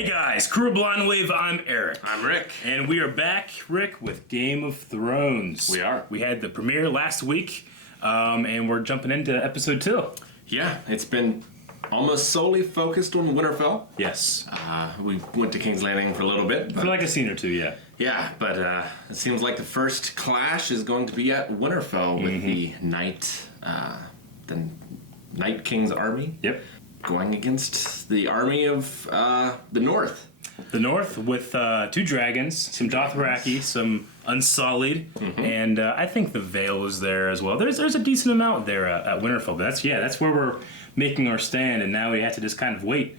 Hey guys, Kuro Blindwave, I'm Eric. I'm Rick. And we are back, Rick, with Game of Thrones. We are. We had the premiere last week, and we're jumping into episode 2. Yeah, it's been almost solely focused on Winterfell. Yes. We went to King's Landing for a little bit. For like a scene or two, yeah. Yeah, but it seems like the first clash is going to be at Winterfell with the Night King's army. Yep. Going against the army of the North. The North with 2 dragons, some Dothraki, some Unsullied, and I think the Vale is there as well. There's a decent amount there at Winterfell, but that's where we're making our stand, and now we have to just kind of wait.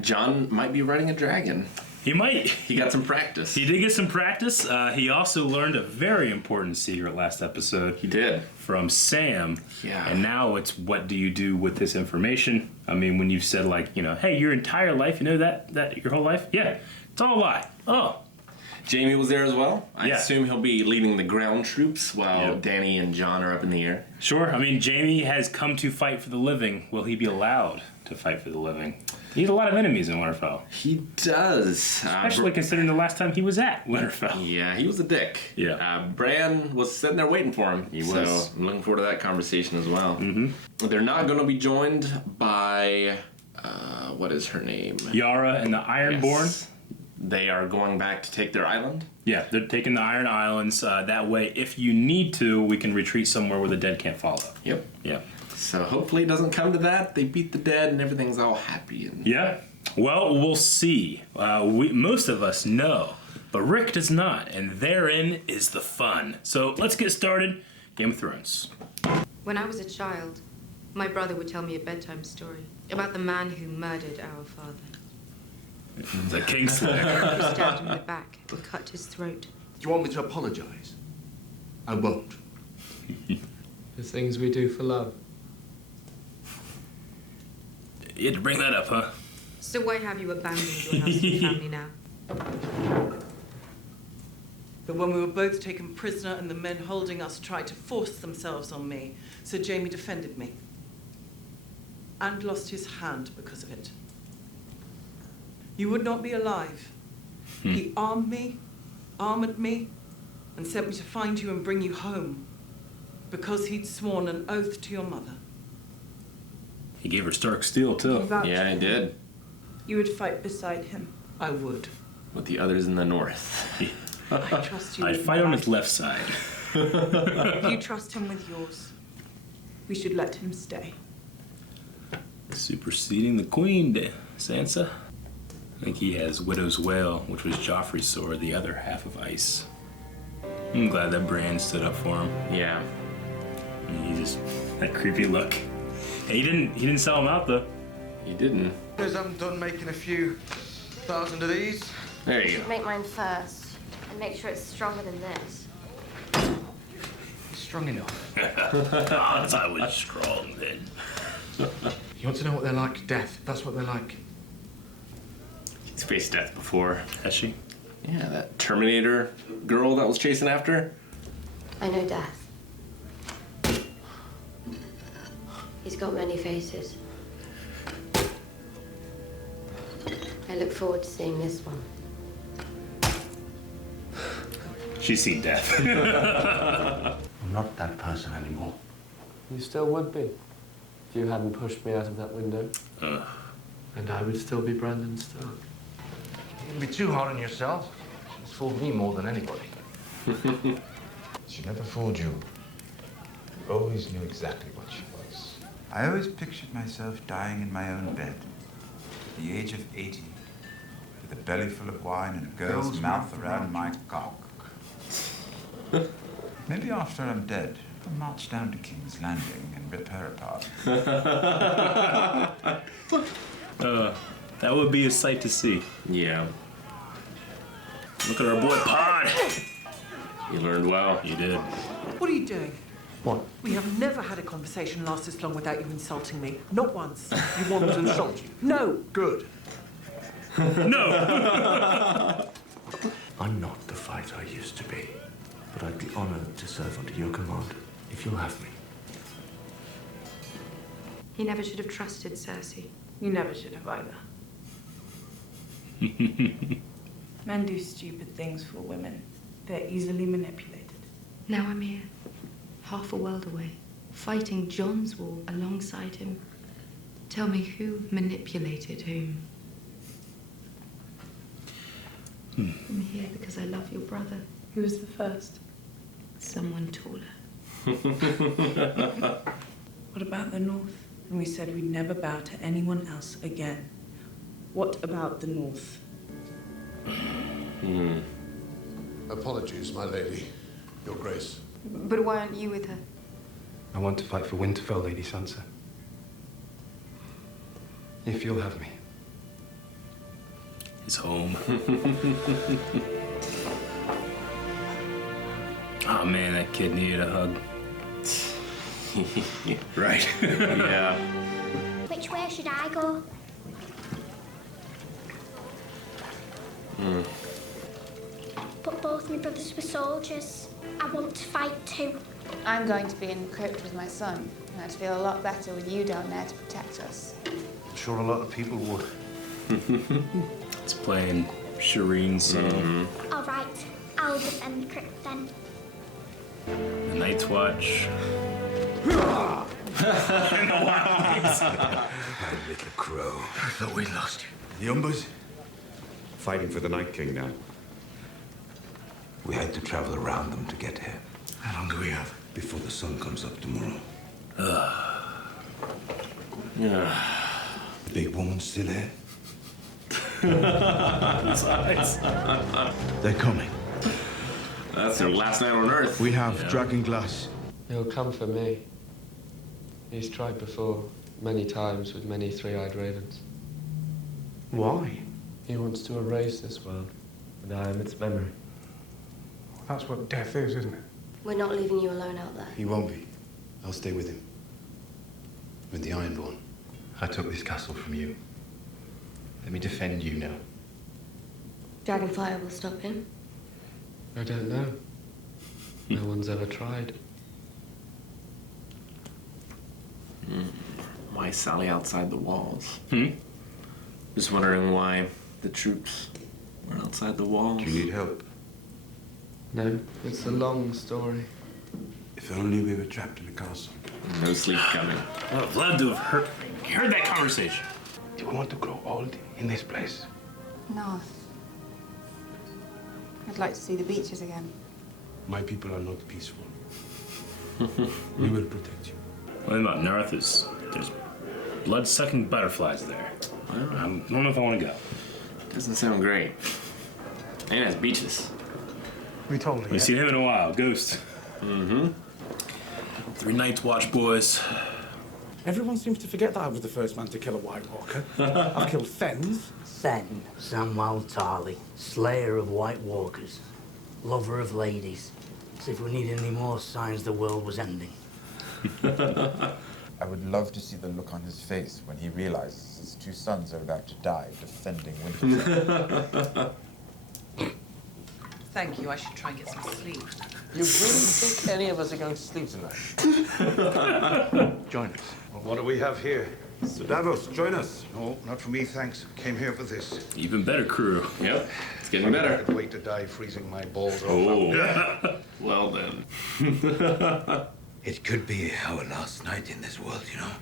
Jon might be riding a dragon. He might. He got some practice. He did get some practice. He also learned a very important secret last episode. He did. From Sam. Yeah. And now it's what do you do with this information? I mean, when you've said like, hey, your entire life, you know that your whole life? Yeah, it's all a lie. Oh. Jaime was there as well. I Yeah. assume he'll be leading the ground troops while Dany and Jon are up in the air. Sure. I mean, Jaime has come to fight for the living. Will he be allowed to fight for the living? He has a lot of enemies in Winterfell. He does. Especially considering the last time he was at Winterfell. Yeah, he was a dick. Yeah. Bran was sitting there waiting for him. He was. So I'm looking forward to that conversation as well. They're not going to be joined by, what is her name? Yara and the Ironborn. Yes. They are going back to take their island. Yeah, they're taking the Iron Islands. That way, if you need to, we can retreat somewhere where the dead can't follow. Yep. Yeah. So hopefully it doesn't come to that. They beat the dead and everything's all happy. And Yeah. Well, we'll see. Most of us know, but Rick does not, and therein is the fun. So let's get started. Game of Thrones. When I was a child, my brother would tell me a bedtime story about the man who murdered our father. The Kingslayer. Who stabbed him in the back and cut his throat. Do you want me to apologize? I won't. The things we do for love. You had to bring that up, huh? So why have you abandoned your house and family now? But when we were both taken prisoner and the men holding us tried to force themselves on me, Sir Jaime defended me. And lost his hand because of it. You would not be alive. He armored me, and sent me to find you and bring you home. Because he'd sworn an oath to your mother. He gave her Stark steel, too. yeah, I did. You would fight beside him. I would. With the others in the North. I trust you. I'd with fight my on life. his left side. You trust him with yours. We should let him stay. Superseding the Queen, Sansa. I think he has Widow's Wail, which was Joffrey's sword, the other half of ice. I'm glad that Bran stood up for him. Yeah. He just, that creepy look. Hey, he didn't sell him out, though. He didn't. I'm done making a few thousand of these. There you go. Make mine first and make sure it's stronger than this. Strong enough. Odds I was strong then. You want to know what they're like? Death. That's what they're like. He's faced death before. Has she? Yeah, that Terminator girl that was chasing after. I know death. He's got many faces. I look forward to seeing this one. She's seen death. I'm not that person anymore. You still would be, if you hadn't pushed me out of that window. And I would still be Brandon Stark. You'd be too hard on yourself. She's fooled me more than anybody. She never fooled you. You always knew exactly what she was. I always pictured myself dying in my own bed, at the age of 80, with a belly full of wine and a girl's mouth around my cock. Maybe after I'm dead, I'll march down to King's Landing and rip her apart. That would be a sight to see. Yeah. Look at our boy Pod. You learned well. You did. What are you doing? What? We have never had a conversation last this long without you insulting me. Not once. You want me to insult you? No. Good. No. I'm not the fighter I used to be, but I'd be honored to serve under your command, if you'll have me. He never should have trusted Cersei. You never should have either. Men do stupid things for women. They're easily manipulated. Now I'm here, half a world away, fighting John's war alongside him. Tell me who manipulated whom? I'm here because I love your brother. Who was the first? Someone taller. What about the North? And we said we'd never bow to anyone else again. What about the North? Apologies, my lady. Your Grace. But why aren't you with her? I want to fight for Winterfell, Lady Sansa. If you'll have me. His home. Oh man, that kid needed a hug. Right. Yeah. Which way should I go? But both my brothers were soldiers. I want to fight too. I'm going to be in the crypt with my son. And I'd feel a lot better with you down there to protect us. I'm sure a lot of people would. It's playing Shireen's song. All right, I'll defend the crypt then. The Night's Watch. My little Kuro. I thought we lost you. The Umbers? Fighting for the Night King now. We had to travel around them to get here. How long do we have? Before the sun comes up tomorrow. Yeah. The big woman still here? They're coming. That's their last night on Earth. We have Dragonglass. He'll come for me. He's tried before, many times, with many three-eyed ravens. Why? He wants to erase this world, and I am its memory. That's what death is, isn't it? We're not leaving you alone out there. He won't be. I'll stay with him. With the Ironborn. I took this castle from you. Let me defend you now. Dragonfire will stop him. I don't know. No one's ever tried. Why Sally outside the walls? Just wondering why the troops were outside the walls. Do you need help? No, it's a long story. If only we were trapped in a castle. No sleep coming. Oh, glad to have heard that conversation. Do you want to grow old in this place? No. I'd like to see the beaches again. My people are not peaceful. We will protect you. One thing about North is there's blood-sucking butterflies there. I don't know if I want to go. Doesn't sound great. And it has beaches. We told We've seen him in a while. Ghost. 3 Night's Watch, boys. Everyone seems to forget that I was the first man to kill a White Walker. I've killed Fens. Fen, Samwell Tarly, slayer of White Walkers, lover of ladies. As if we needed any more signs the world was ending. I would love to see the look on his face when he realizes his 2 sons are about to die defending Winterfell. Thank you. I should try and get some sleep. You really think any of us are going to sleep tonight? Join us. Well, what do we have here? Sir Davos, join us. No, not for me, thanks. Came here for this. Even better crew. Yep, it's getting better. I could wait to die freezing my balls off. Oh, well then. It could be our last night in this world, you know.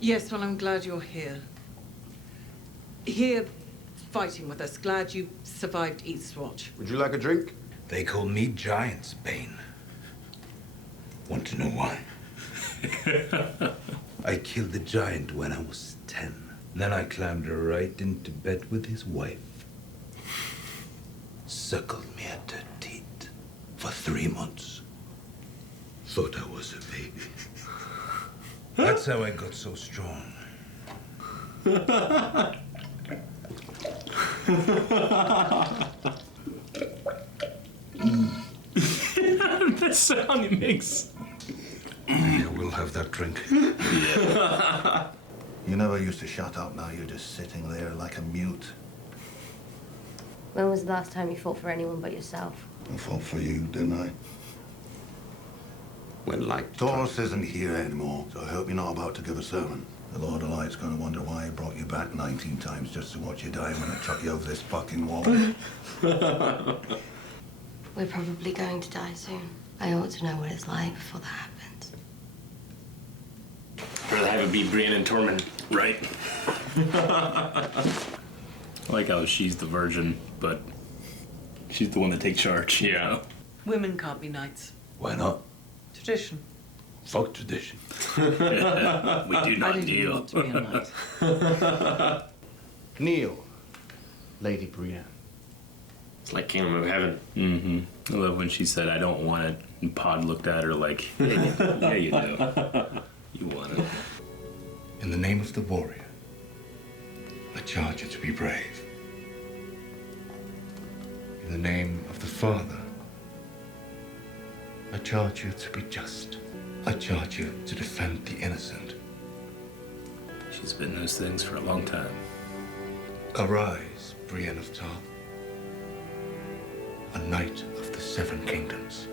Yes, well, I'm glad you're here. Here, fighting with us. Glad you survived East's Watch. Would you like a drink? They call me Giant's Bane. Want to know why? I killed the giant when I was 10. Then I climbed right into bed with his wife. Suckled me at her teat for 3 months. Thought I was a baby. That's how I got so strong. The sound he makes. Yeah, we'll have that drink. Yeah. You never used to shut up, now you're just sitting there like a mute. When was the last time you fought for anyone but yourself? I fought for you, didn't I? When like Taurus isn't here anymore, so I hope you're not about to give a sermon. The Lord of Light's gonna wonder why he brought you back 19 times just to watch you die when I chuck you over this fucking wall. We're probably going to die soon. I ought to know what it's like before that happens. I'd rather have it be Brienne and Tormund, right? I like how she's the virgin, but she's the one that takes charge. Yeah. Women can't be knights. Why not? Tradition. Fuck tradition. We do I not didn't kneel. want to be a knight. Kneel, Lady Brienne. It's like Kingdom of Heaven. Mm-hmm. I love when she said, "I don't want it," and Pod looked at her like, "Yeah, you do. You want it." In the name of the warrior, I charge you to be brave. In the name of the Father, I charge you to be just. I charge you to defend the innocent. She's been those things for a long time. Arise, Brienne of Tarth, a knight of the Seven Kingdoms.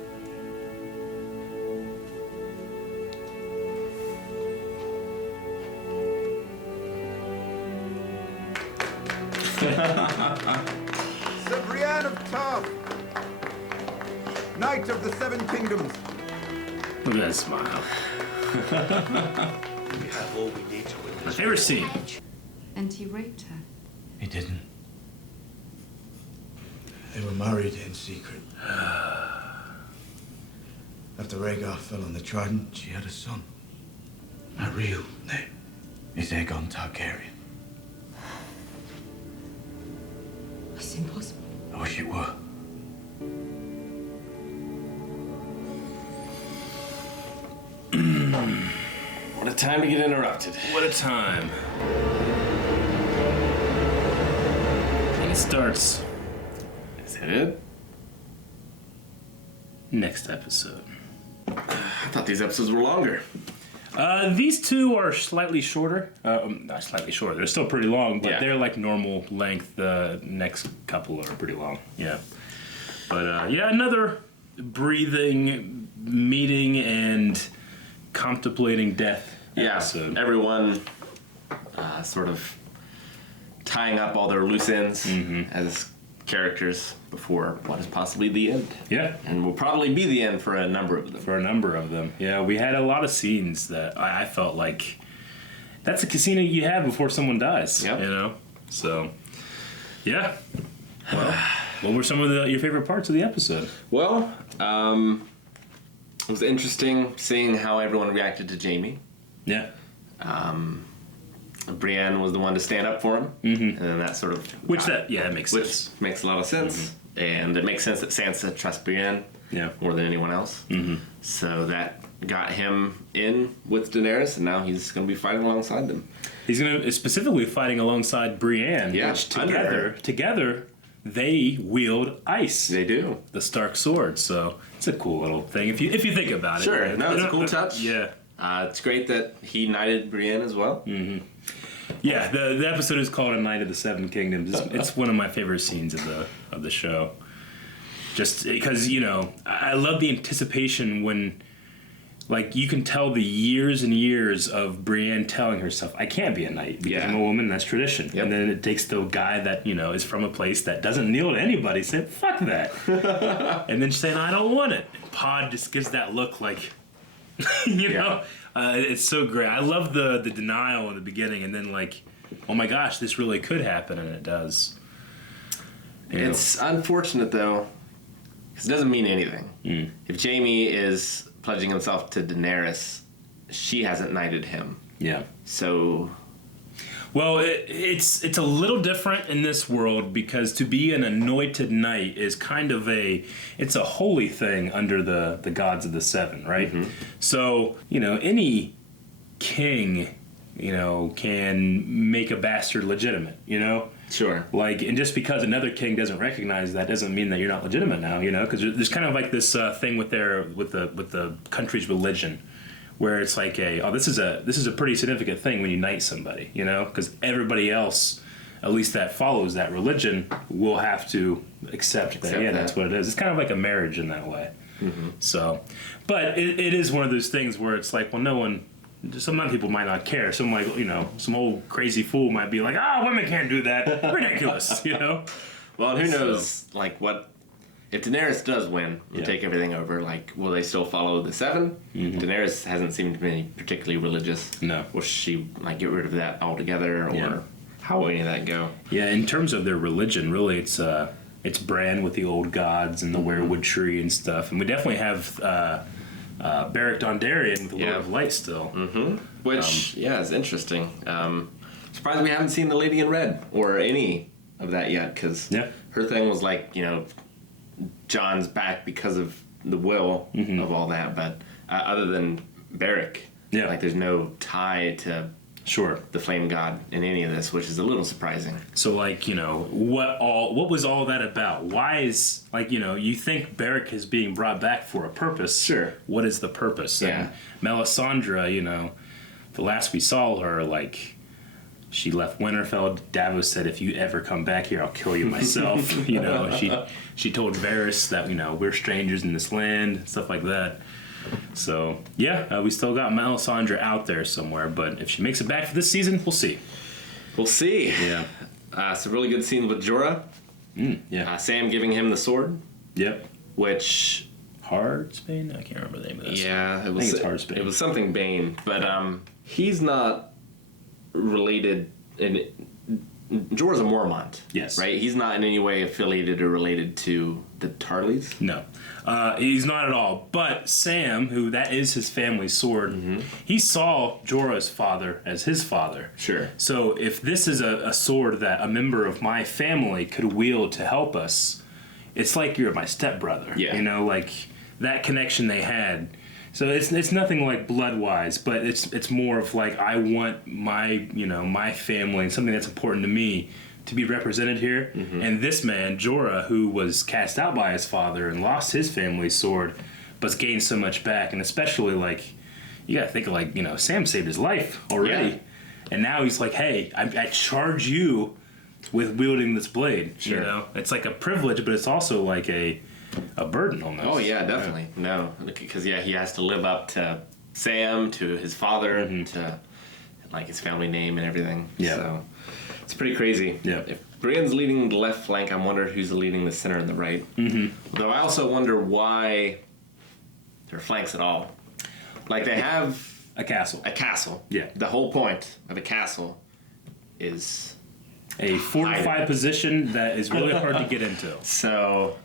Sir Brienne of Tarth, Knight of the Seven Kingdoms. Look at that smile. We have all we need to win My favorite scene. And he raped her. He didn't. They were married in secret. After Rhaegar fell on the Trident, she had a son. My real name is Aegon Targaryen. It's impossible. I wish it were. What a time to get interrupted. What a time. And it starts. Is that it? Next episode. I thought these episodes were longer. These two are slightly shorter. Not slightly shorter. They're still pretty long, but they're like normal length. The next couple are pretty long. Yeah. But yeah, another breathing, meeting, and contemplating death episode. Everyone sort of tying up all their loose ends as characters before what is possibly the end. Yeah. And will probably be the end for a number of them. Yeah, we had a lot of scenes that I felt like that's a casino you have before someone dies. Yep. You know? So, yeah. Well, what were some of your favorite parts of the episode? Well, it was interesting seeing how everyone reacted to Jaime. Yeah. Brienne was the one to stand up for him, and then that sort of that makes sense. Which makes a lot of sense, and it makes sense that Sansa trusts Brienne more than anyone else. So that got him in with Daenerys, and now he's going to be fighting alongside them. He's going to specifically fighting alongside Brienne, which together they wield ice. They do. The Stark sword. So it's a cool little thing if you think about it. Sure, no, it's a cool touch. Yeah. It's great that he knighted Brienne as well. Yeah, the episode is called A Knight of the Seven Kingdoms. It's one of my favorite scenes of the show. Just because, I love the anticipation when, like, you can tell the years and years of Brienne telling herself, I can't be a knight because I'm a woman, that's tradition. Yep. And then it takes the guy that, is from a place that doesn't kneel to anybody, saying, fuck that. And then she's saying, I don't want it. And Pod just gives that look like, it's so great. I love the denial in the beginning, and then like, oh my gosh, this really could happen, and it does. It's unfortunate though, because it doesn't mean anything. If Jaime is pledging himself to Daenerys, she hasn't knighted him. Yeah. So. Well, it's a little different in this world because to be an anointed knight is kind of it's a holy thing under the gods of the seven, right? So, any king, can make a bastard legitimate, Sure. Like, and just because another king doesn't recognize that doesn't mean that you're not legitimate now, because there's kind of like this thing with the country's religion, where it's like this is a pretty significant thing when you knight somebody, because everybody else, at least that follows that religion, will have to accept that. That's what it is. It's kind of like a marriage in that way. So, but it is one of those things where it's like, well, no one some other people might not care. Some some old crazy fool might be like, women can't do that. Ridiculous, Well, who knows, what if Daenerys does win and take everything over? Will they still follow the Seven? Mm-hmm. Daenerys hasn't seemed to be particularly religious. No. Will she get rid of that altogether, or how will any of that go? Yeah, in terms of their religion, really, it's Bran with the old gods and the weirwood tree and stuff, and we definitely have Beric Dondarrion with the Lord of Light still. Mm-hmm. Which is interesting. Surprised we haven't seen the Lady in Red or any of that yet, because her thing was Jon's back because of the will of all that, but other than Beric, there's no tie to the Flame God in any of this, which is a little surprising. So what was all that about? Why is you think Beric is being brought back for a purpose? Sure. What is the purpose? Yeah. And Melisandre, the last we saw her, she left Winterfell. Davos said, "If you ever come back here, I'll kill you myself." She told Varys that we're strangers in this land, stuff like that. So we still got Melisandre out there somewhere, but if she makes it back for this season, we'll see. We'll see. Yeah. Some really good scenes with Jorah. Sam giving him the sword. Yep. Which Hardsbane? I can't remember the name of this. Yeah, I think it's Hardsbane. It was something Bane, but he's not related. Jorah's a Mormont. Yes. Right? He's not in any way affiliated or related to the Tarleys? No. He's not at all. But Sam, who that is his family's sword, he saw Jorah's father as his father. Sure. So if this is a sword that a member of my family could wield to help us, it's like you're my stepbrother. Yeah. That connection they had. So it's nothing blood-wise, but it's more of I want my family and something that's important to me to be represented here. And this man, Jorah, who was cast out by his father and lost his family's sword, but gained so much back, and especially you gotta think of Sam saved his life already, and now he's hey, I charge you with wielding this blade. Sure. It's a privilege, but it's also a burden almost. Oh yeah, definitely. No, because he has to live up to Sam, to his father, to his family name and everything. Yeah. So it's pretty crazy. Yeah. If Brienne's leading the left flank, I wonder who's leading the center and the right. Though I also wonder why there are flanks at all. They have a castle. A castle. Yeah. The whole point of a castle is a fortified position that is really hard to get into. So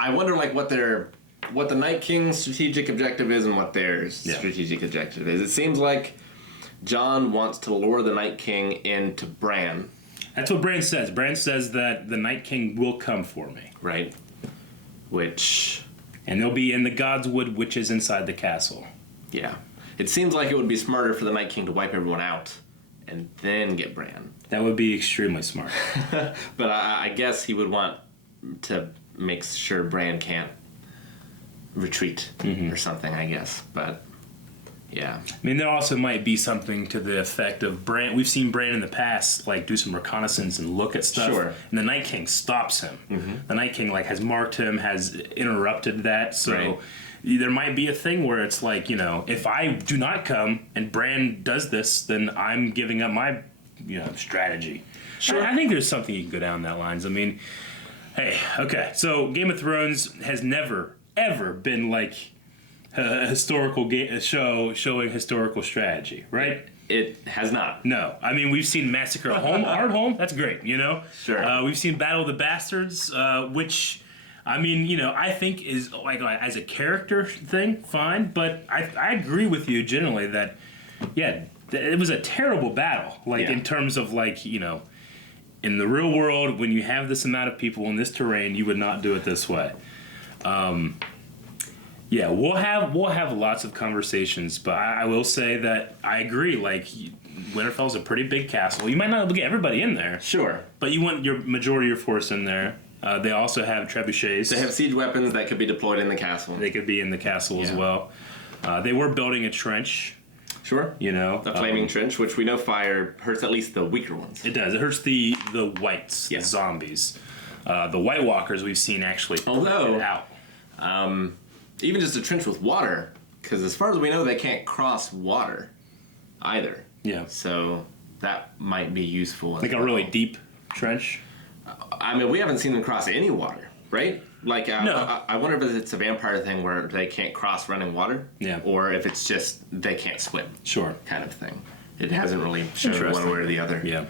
I wonder what the Night King's strategic objective is and what their strategic objective is. It seems like Jon wants to lure the Night King into Bran. That's what Bran says. Bran says that the Night King will come for me. Right. And they'll be in the Godswood, which is inside the castle. Yeah. It seems like it would be smarter for the Night King to wipe everyone out and then get Bran. That would be extremely smart. But I guess he would want to make sure Bran can't retreat or something, I guess. But yeah. I mean, there also might be something to the effect of Bran. We've seen Bran in the past do some reconnaissance and look at stuff. Sure. And the Night King stops him. The Night King has marked him, has interrupted that. So there might be a thing where it's if I do not come and Bran does this, then I'm giving up my strategy. Sure. I think there's something you can go down that lines. I mean, hey, okay. So Game of Thrones has never ever been a historical show showing historical strategy, right? It has not. No. I mean, we've seen Massacre at Hardhome. That's great, Sure. We've seen Battle of the Bastards, which, I mean, I think is, as a character thing, fine. But I agree with you generally that, it was a terrible battle. In terms of, in the real world, when you have this amount of people in this terrain, you would not do it this way. We'll have lots of conversations, but I will say that I agree. Winterfell's a pretty big castle. You might not be able to get everybody in there. Sure. But you want your majority of your force in there. They also have trebuchets. They have siege weapons that could be deployed in the castle. They could be in the castle as well. They were building a trench. Sure. The flaming trench, which we know fire hurts at least the weaker ones. It does. It hurts the whites, the zombies. The White Walkers we've seen actually pull it out. Even just a trench with water, because as far as we know, they can't cross water. either. Yeah. So that might be useful. Like a really deep trench? I mean, we haven't seen them cross any water, right? Like, No. I wonder if it's a vampire thing where they can't cross running water. Yeah. Or if it's just they can't swim. Sure. Kind of thing. It hasn't really shown one way or the other. Yeah.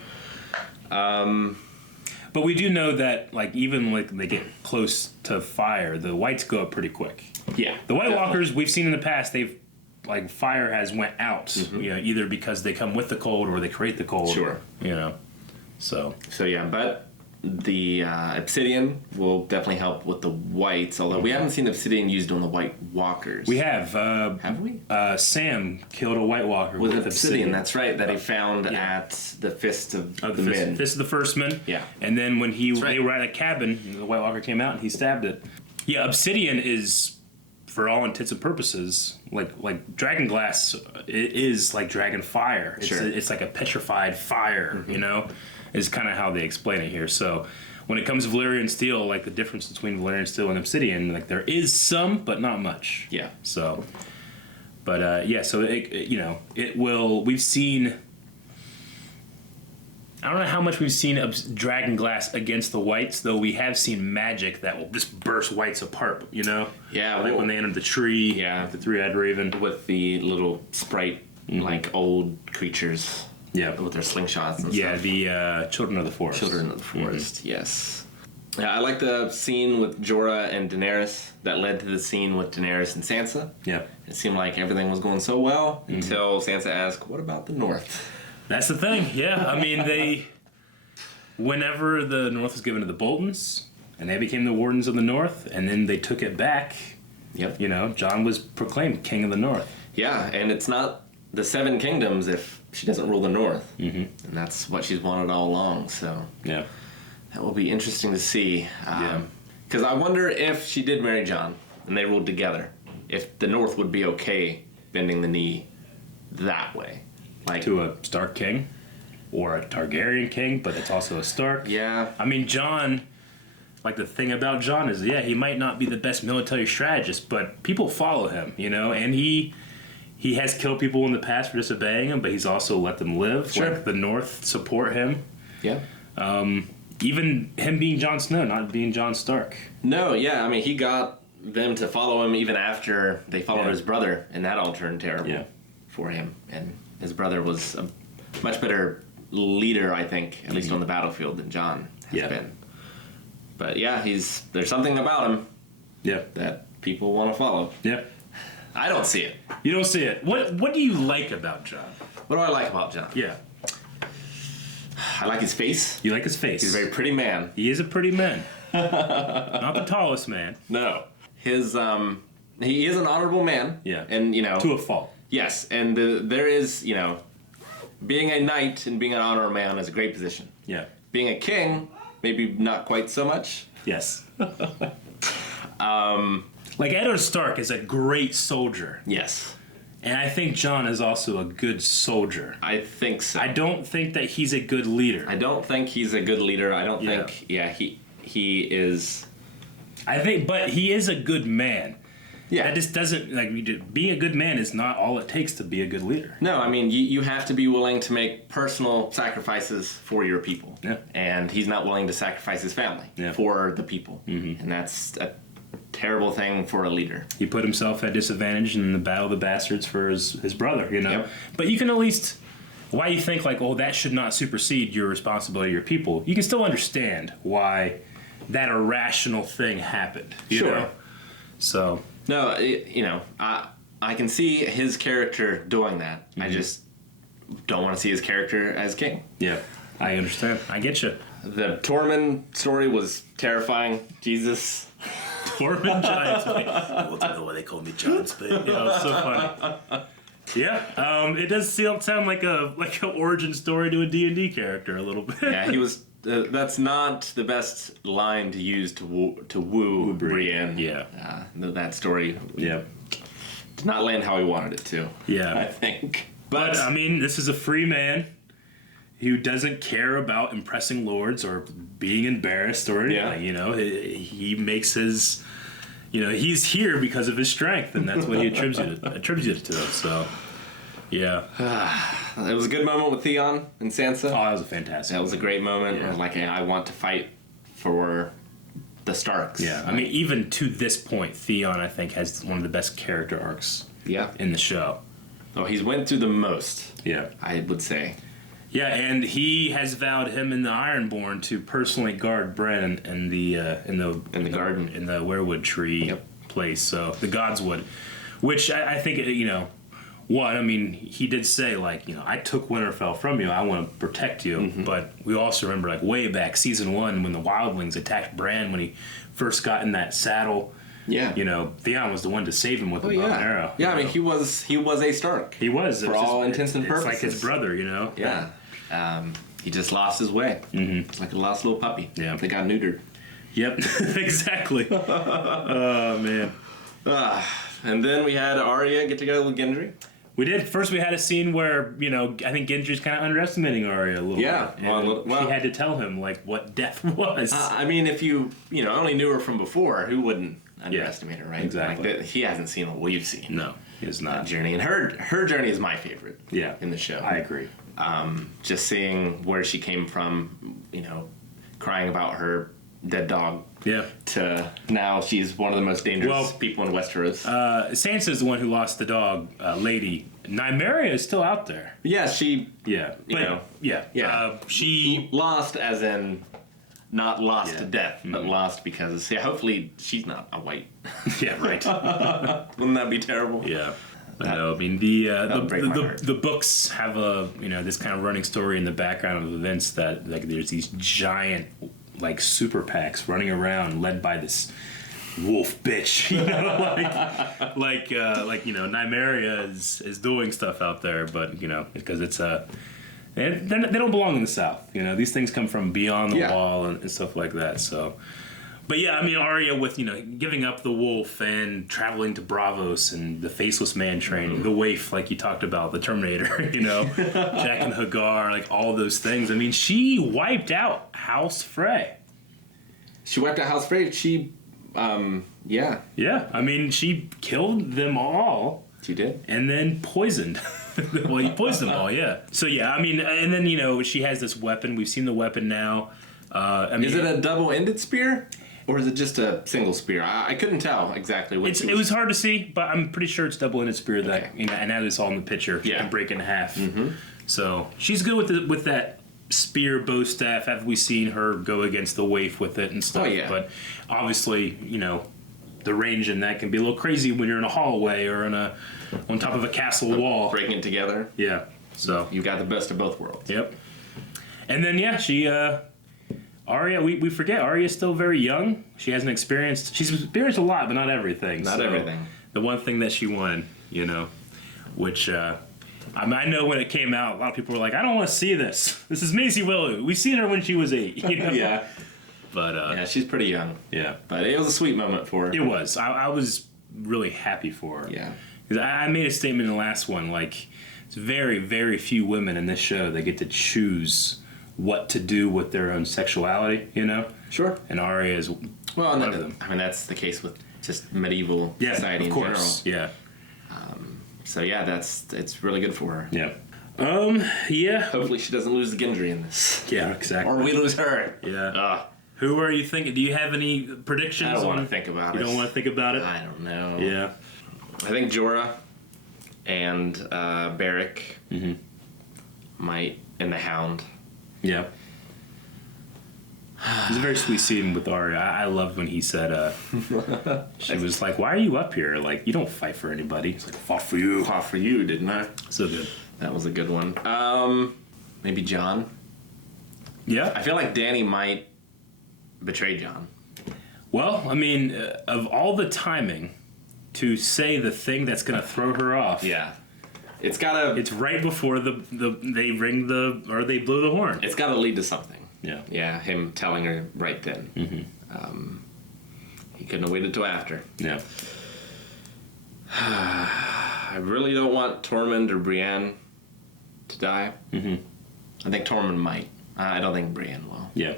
But we do know that, like, even like they get close to fire, the whites go up pretty quick. Yeah. The White Walkers, we've seen in the past, they've, like, fire has went out, you know, either because they come with the cold or they create the cold. Sure. You know, so yeah, but the obsidian will definitely help with the whites, although we haven't seen obsidian used on the White Walkers. We have. Have we? Sam killed a White Walker with obsidian. That's right, that he found at the Fist of the Men. Fist of the First Men. Yeah. And then when they were at a cabin, the White Walker came out and he stabbed it. Yeah, obsidian is, for all intents and purposes, like dragon glass. It is like dragon fire. It's like a petrified fire. You know, is kind of how they explain it here. So when it comes to Valyrian steel, like the difference between Valyrian steel and obsidian, like there is some, but not much. Yeah. So, but yeah. So it will. We've seen. I don't know how much we've seen dragon glass against the whites, though we have seen magic that will just burst whites apart, you know? Yeah. Like when they enter the tree, with the three-eyed raven. With the little sprite, like old creatures. Yeah. With their slingshots and stuff. stuff. The Children of the Forest. Children of the Forest, yes. Yeah, I like the scene with Jorah and Daenerys that led to the scene with Daenerys and Sansa. Yeah. It seemed like everything was going so well until Sansa asked, what about the North? That's the thing, yeah. I mean, whenever the North was given to the Boltons, and they became the Wardens of the North, and then they took it back, you know, Jon was proclaimed King of the North. Yeah, and it's not the Seven Kingdoms if she doesn't rule the North. And that's what she's wanted all along, so. Yeah. That will be interesting to see. Because I wonder if she did marry Jon, and they ruled together, if the North would be okay bending the knee that way. Like, to a Stark king or a Targaryen king, but it's also a Stark. Yeah. I mean, Jon, like the thing about Jon is, he might not be the best military strategist, but people follow him, you know, and he has killed people in the past for disobeying him, but he's also let them live. Sure. Like the North support him. Yeah. Even him being Jon Snow, not being Jon Stark. No, yeah, I mean, he got them to follow him even after they followed his brother, and that all turned terrible for him. And his brother was a much better leader, I think, at least on the battlefield, than Jon has been. But yeah, there's something about him that people want to follow. Yeah. I don't see it. You don't see it. What do you like about Jon? What do I like about Jon? Yeah. I like his face. You like his face. He's a very pretty man. He is a pretty man. Not the tallest man. No. His he is an honorable man. Yeah. And you know, to a fault. Yes, and there is, you know, being a knight and being an honorable man is a great position. Yeah. Being a king, maybe not quite so much. Yes. Like Eddard Stark is a great soldier. Yes. And I think Jon is also a good soldier. I think so. I don't think that he's a good leader. I don't think he's a good leader. I don't think, he is. I think, but he is a good man. Yeah. That just doesn't, like, being a good man is not all it takes to be a good leader. No, I mean, you have to be willing to make personal sacrifices for your people. Yeah. And he's not willing to sacrifice his family for the people. And that's a terrible thing for a leader. He put himself at disadvantage in the Battle of the Bastards for his brother, you know? Yep. But you can at least, why you think, like, oh, that should not supersede your responsibility to your people, you can still understand why that irrational thing happened. You know? So... No, you know, I can see his character doing that. I just don't want to see his character as king. Yeah, I understand. I get you. The Tormund story was terrifying. Jesus. Tormund Giant Spade. I don't know why they call me Giant Spade. You know, it's so funny. Yeah, it does sound like a origin story to a D&D character a little bit. Yeah, he was... that's not the best line to use to woo Brienne. Yeah. That story did not land how he wanted it to. Yeah. I think. But, I mean, this is a free man who doesn't care about impressing lords or being embarrassed or anything, you know. He makes his... You know, he's here because of his strength, and that's what he attributed to him, so... Yeah. It was a good moment with Theon and Sansa. Oh, that was a fantastic. That was a great moment. Yeah. Like, I want to fight for the Starks. Yeah, I mean, even to this point, Theon, I think, has one of the best character arcs in the show. Oh, he's went through the most. Yeah. I would say. Yeah, and he has vowed him and the Ironborn to personally guard Bran in the garden, in the weirwood tree place. So the Godswood, which I think one. I mean, he did say I took Winterfell from you. I want to protect you. But we also remember way back season 1 when the wildlings attacked Bran when he first got in that saddle. Yeah. Theon was the one to save him with the bow and arrow. Yeah, I mean, he was a Stark. He was. For all intents and purposes. It's like his brother, Yeah. He just lost his way. It's like a lost little puppy. Yeah. They got neutered. Yep, exactly. Oh, man. And then we had Arya get together with Gendry. We did. First, we had a scene where, I think Gendry's kind of underestimating Arya a little bit. Yeah. Well, she had to tell him, what death was. I mean, if you, only knew her from before, who wouldn't underestimate her, right? Exactly. He hasn't seen what we've seen. No, he has not. That journey. And her journey is my favorite. Yeah. In the show. I agree. Just seeing where she came from, crying about her dead dog. Yeah. To now she's one of the most dangerous people in Westeros. Sansa's the one who lost the dog, Lady. Nymeria is still out there. Yeah, she... Yeah. She lost as in... Not lost to death, but lost because... Yeah, hopefully she's not a white. Yeah, right. Wouldn't that be terrible? Yeah. I know. I mean, the books have this kind of running story in the background of events that there's these giant super PACs running around led by this wolf bitch, Nymeria is doing stuff out there, but because it's they don't belong in the South. These things come from beyond the wall and stuff like that. So. But yeah, I mean, Arya with, giving up the wolf and traveling to Braavos and the Faceless Man training, the waif, like you talked about, the Terminator, Jack and Hagar, all those things. I mean, she wiped out House Frey. She wiped out House Frey. She, yeah. Yeah, I mean, she killed them all. She did. And then poisoned. Well, you poisoned them all, yeah. So yeah, I mean, and then, she has this weapon. We've seen the weapon now. Is it a double-ended spear? Or is it just a single spear? I couldn't tell exactly which. It was hard to see, but I'm pretty sure it's double-ended spear that, and that is all in the picture. Yeah, can break in half. So she's good with that spear bow staff. Have we seen her go against the waif with it and stuff? Oh, yeah. But obviously, the range in that can be a little crazy when you're in a hallway or on top of a castle wall. Breaking it together. Yeah. So you got the best of both worlds. Yep. And then she. Arya, we forget Arya's still very young. She's experienced a lot, but not everything. Not everything. The one thing that she won, which I know when it came out, a lot of people were like, "I don't want to see this. This is Maisie Williams. We've seen her when she was 8." Yeah. But yeah, she's pretty young. Yeah. But it was a sweet moment for her. It was. I was really happy for her. Yeah. Because I made a statement in the last one, it's very, very few women in this show that get to choose what to do with their own sexuality, Sure. And Arya is one of them. I mean, that's the case with just medieval society in general. Yeah. So yeah, it's really good for her. Yeah. Yeah. Hopefully she doesn't lose the Gendry in this. Yeah, exactly. Or we lose her. Yeah. Who are you thinking? Do you have any predictions? I don't want to think about it. You don't want to think about it? I don't know. Yeah. I think Jorah and Beric might, and the Hound. Yeah. It was a very sweet scene with Arya. I loved when he said, she was like, "Why are you up here? You don't fight for anybody." He's like, "Fought for you." Fought for you, didn't I? So good. That was a good one. Maybe Jon. Yeah. I feel like Dany might betray Jon. Well, I mean, of all the timing to say the thing that's going to throw her off. Yeah. It's right before they blow the horn. It's gotta lead to something. Yeah. Yeah, him telling her right then. He couldn't have waited till after. Yeah. I really don't want Tormund or Brienne to die. I think Tormund might. I don't think Brienne will. Yeah.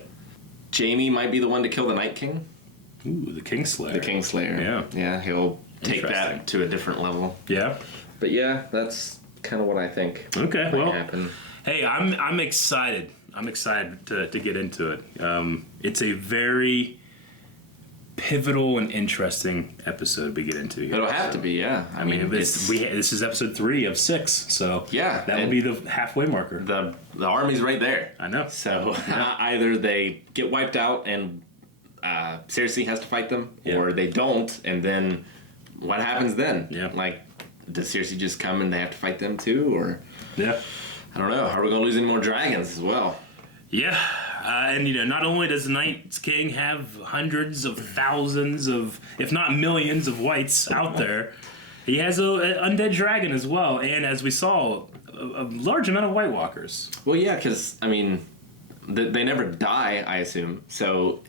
Jaime might be the one to kill the Night King. Ooh, the Kingslayer. The Kingslayer. Yeah. Yeah, he'll take that to a different level. Yeah. But yeah, that's kind of what I think. Okay, might well, happen. hey, I'm excited. I'm excited to get into it. It's a very pivotal and interesting episode we get into. It'll have to be, yeah. I mean, this is episode 3 of 6, so yeah, that will be the halfway marker. The army's right there. I know. So either they get wiped out and Cersei has to fight them, or they don't, and then what happens then? Yeah. Like, does Cersei just come and they have to fight them too, or? Yeah. I don't know. Are we going to lose any more dragons as well? Yeah. And, not only does the Night's King have hundreds of thousands of, if not millions of whites out there, he has an undead dragon as well. And as we saw, a large amount of White Walkers. Well, yeah, because, I mean, they never die, I assume. So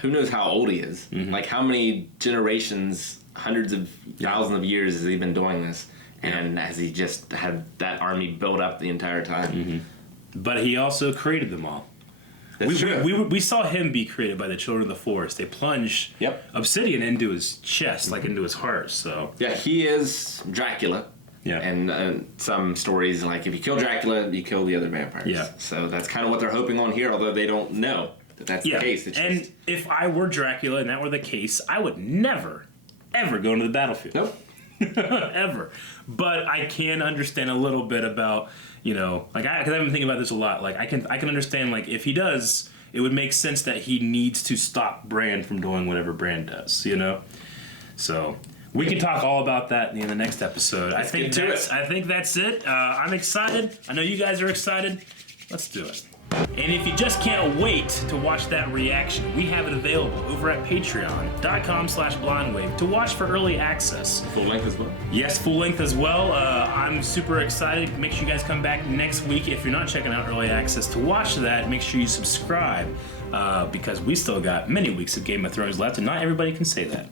who knows how old he is? Mm-hmm. Like, how many generations, hundreds of thousands of years has he been doing this? And has he just had that army build up the entire time? Mm-hmm. But he also created them all. That's true. We saw him be created by the Children of the Forest. They plunged obsidian into his chest, like into his heart. So yeah, he is Dracula. Yeah. And some stories, like, if you kill Dracula, you kill the other vampires. Yeah. So that's kind of what they're hoping on here, although they don't know that that's the case. It's and if I were Dracula and that were the case, I would never, ever go into the battlefield. Nope. Ever. But I can understand a little bit about, because I've been thinking about this a lot. Like, I can understand, like, if he does, it would make sense that he needs to stop Bran from doing whatever Bran does, So we can talk all about that in the next episode. I think that's it. I'm excited. I know you guys are excited. Let's do it. And if you just can't wait to watch that reaction, we have it available over at patreon.com/blindwave to watch for early access. Full length as well? Yes, full length as well. I'm super excited. Make sure you guys come back next week. If you're not checking out early access to watch that, make sure you subscribe because we still got many weeks of Game of Thrones left, and not everybody can say that.